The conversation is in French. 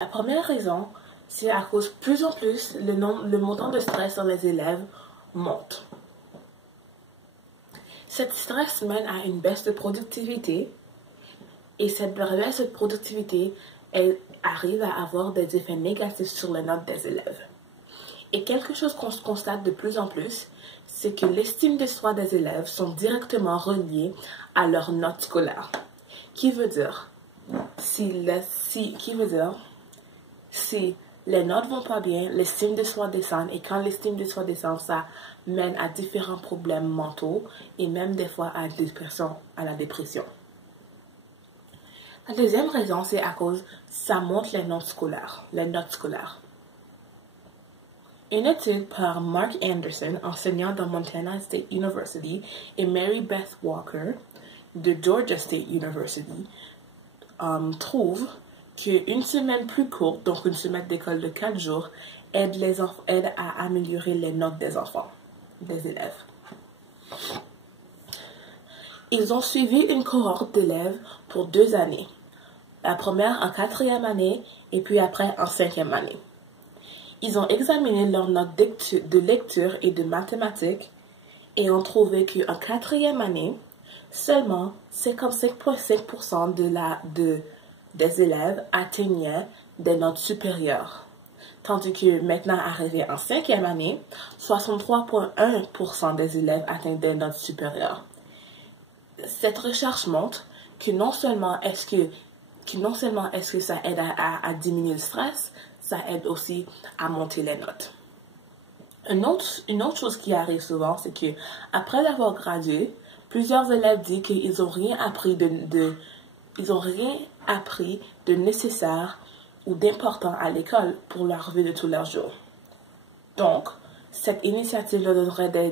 La première raison, c'est à cause plus en plus, le montant de stress dans les élèves monte. Cet stress mène à une baisse de productivité et cette baisse de productivité arrive à avoir des effets négatifs sur les notes des élèves. Et quelque chose qu'on constate de plus en plus, c'est que l'estime de soi des élèves sont directement reliées à leurs notes scolaires. Qui veut dire, si les notes vont pas bien, l'estime de soi descend, et quand l'estime de soi descend, ça mène à différents problèmes mentaux et même des fois à la dépression. La deuxième raison, c'est à cause ça monte les notes scolaires. Une étude par Mark Anderson, enseignant dans Montana State University, et Mary Beth Walker de Georgia State University, trouve qu'une semaine plus courte, donc une semaine d'école de 4 jours, aide à améliorer les notes des élèves. Ils ont suivi une cohorte d'élèves pour 2 années. La première en 4e année et puis après en 5e année. Ils ont examiné leurs notes de lecture et de mathématiques et ont trouvé qu'en 4e année, seulement 55,5% des élèves atteignaient des notes supérieures. Tandis que maintenant, arrivé en 5e année, 63,1% des élèves atteignent des notes supérieures. Cette recherche montre que non seulement est-ce que ça aide à diminuer le stress, ça aide aussi à monter les notes. Une autre chose qui arrive souvent, c'est que après avoir gradué, plusieurs élèves disent qu'ils n'ont rien appris de nécessaire ou d'important à l'école pour leur vie de tous leurs jours. Donc, cette initiative leur donnerait des